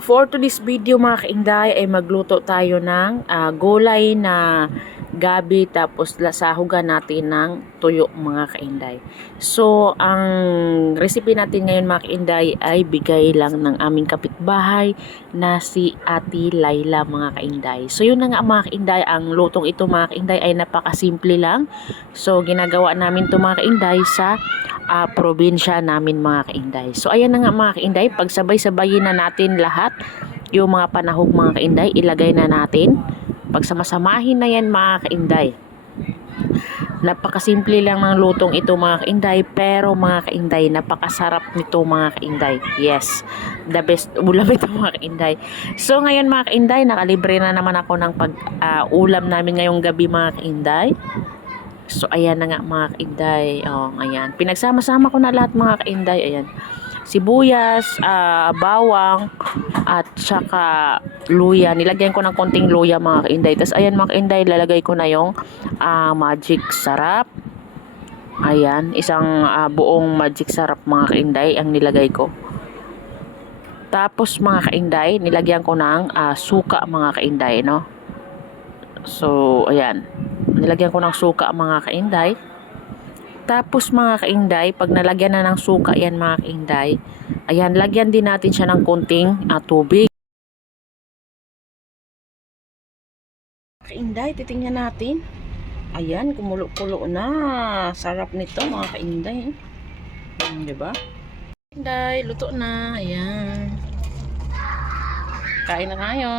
For today's video mga kainday ay magluto tayo ng gulay na gabi, tapos lasahugan natin ng tuyo mga kainday. So ang recipe natin ngayon mga kainday ay bigay lang ng aming kapitbahay na si Ate Laila mga kainday. So yun na nga mga kainday, ang lutong ito mga kainday ay napakasimple lang. So ginagawa namin to mga kainday sa probinsya namin mga kainday. So ayan na nga mga kainday, pagsabay-sabayin na natin lahat yung mga panahog mga kainday, ilagay na natin. Pagsamasamahin na yan mga kainday. Napakasimple lang ng lutong ito mga kainday, pero mga kainday, napakasarap nito mga kainday. Yes, the best ulam ito mga kainday. So ngayon mga kainday, nakalibre na naman ako ng ulam namin ngayong gabi mga kainday. So ayan na nga mga kainday. Oh, ayan. Pinagsama-sama ko na lahat mga kainday. Ayan. Sibuyas, bawang, at saka luya. Nilagyan ko ng konting luya mga kainday. Tapos ayan mga kainday, lalagay ko na yung magic sarap. Ayan, isang buong magic sarap mga kainday ang nilagay ko. Tapos mga kainday, nilagyan ko ng suka mga kainday, no? So ayan, nilagyan ko ng suka mga kainday. Tapos mga kainday, pag nalagyan na ng suka yan mga kainday, ayan, lagyan din natin siya ng konting tubig. Kainday, titingnan natin. Ayan, kumulo-kulo na. Sarap nito mga kainday. Diba? Kainday, luto na. Ayan. Kain na tayo.